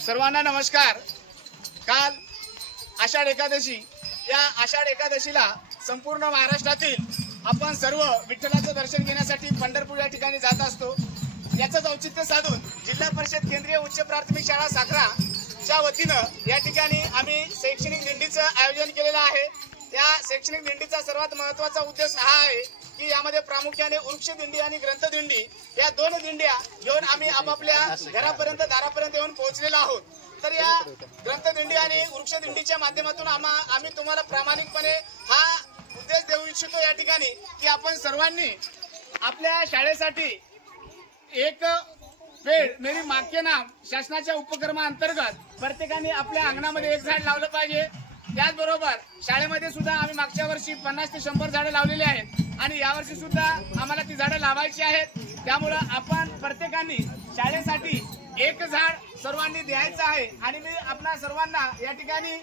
सर्वांना नमस्कार। काल आषाढ एकादशी, या आषाढ एकादशीला संपूर्ण महाराष्ट्रातील आपण सर्व विठ्ठलाचं दर्शन घेण्यासाठी पंढरपूर या ठिकाणी जात असतो। याचं औचित्य साधून जिल्हा परिषद केंद्रीय उच्च प्राथमिक शाळा साखराच्या वतीनं या ठिकाणी आम्ही शैक्षणिक दिंडीचं आयोजन केलेलं आहे। या शैक्षणिक दिंडीचा सर्वात महत्त्वाचा उद्देश हा आहे की यामध्ये प्रामुख्याने वृक्ष दिंडी आणि ग्रंथ दिंडी या दोन दिंड्या घेऊन आम्ही आपापल्या घरापर्यंत दारापर्यंत येऊन पोहोचलेलो आहोत। तर या ग्रंथ दिंडी आणि वृक्ष दिंडीच्या माध्यमातून आम्ही तुम्हाला प्रामाणिकपणे हा उद्देश देऊ इच्छितो या ठिकाणी की आपण सर्वांनी आपल्या शाळेसाठी एक पेड़ मेरी माँ के नाम शासनाच्या उपक्रमाअंतर्गत प्रत्येकाने आपल्या अंगणामध्ये एक झाड लावलं पाहिजे। त्याचबरोबर शाळेमध्ये सुद्धा आम्ही मागच्या वर्षी 50 ते 100 झाडं लावलेली आहेत आणि यावर्षी सुद्धा आम्हाला ती झाडं लावायची आहेत। त्यामुळे आपण प्रत्येकाने शाळेसाठी एक झाड सर्वांनी द्यायचं आहे आणि मी आपल्या सर्वांना या ठिकाणी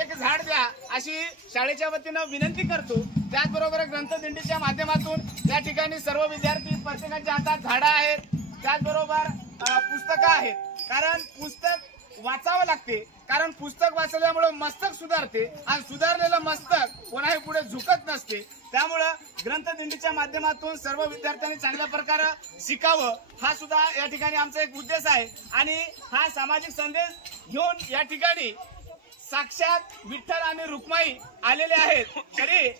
एक झाड द्या अशी शाळेच्या वतीनं विनंती करतो। त्याचबरोबर ग्रंथदिंडीच्या माध्यमातून या ठिकाणी सर्व विद्यार्थी प्रत्येकाच्या हातात झाडं आहेत, त्याचबरोबर पुस्तकं आहेत। कारण पुस्तक वाचावं लागते, कारण पुस्तक वाचल्यामुळे मस्तक सुधारते आणि सुधारलेलं मस्तक कोणाही पुढे झुकत नसते। त्यामुळे ग्रंथदिंडीच्या माध्यमातून सर्व विद्यार्थ्यांनी चांगल्या प्रकारे शिकावं हा सुद्धा या ठिकाणी आमचा एक उद्देश आहे आणि हा सामाजिक संदेश घेऊन या ठिकाणी साक्षात विठ्ठल आणि रुक्माई आलेले आहेत। तरी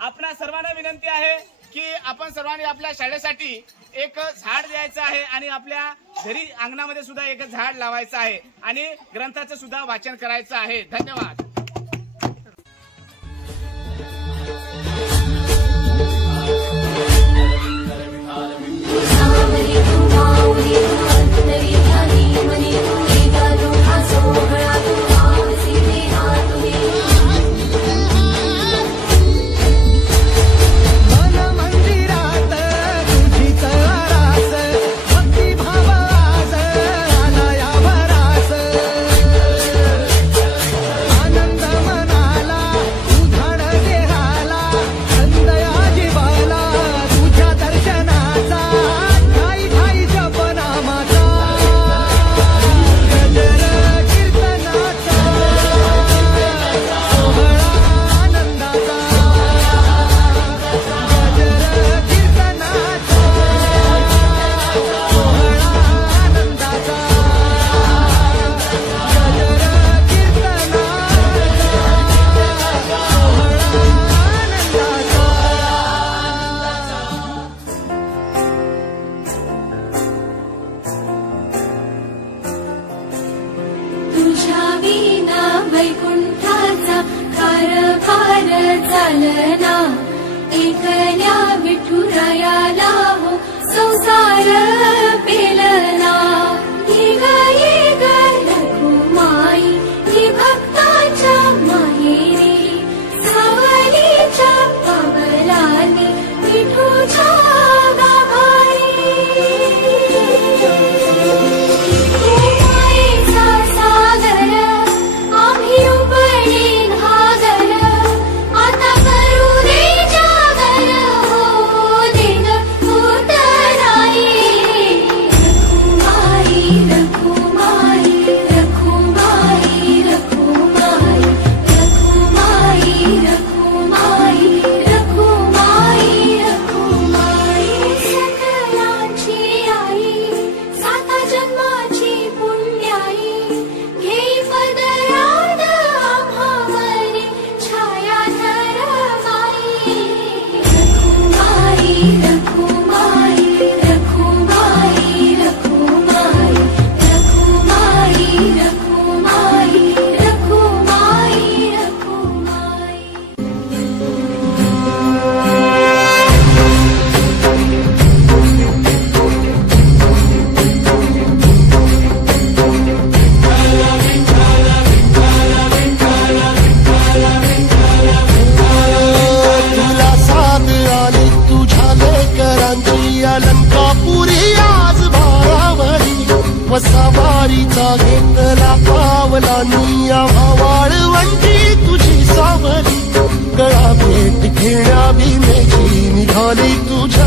आपणा सर्वांना विनंती आहे की आपण सर्वांनी आपल्या शाळेसाठी एक झाड द्यायचं आहे आणि आपल्या घरी अंगणामध्ये सुद्धा एक झाड लावायचं आहे आणि ग्रंथाचं सुद्धा वाचन करायचं आहे। धन्यवाद। वैकुंठाचा कारभार चालना, एकल्या विठुरायाला हो संसार पेलना। ये ग रघुमाई ही भक्ताच्या माहेरी, सावलीच्या पावलांनी विठूच्या गाभारी। सवारीचा घेतला पावला निया वाळवंटी तुझी सावली, गळा भेट घेण्या भीमेची निघाली तुझी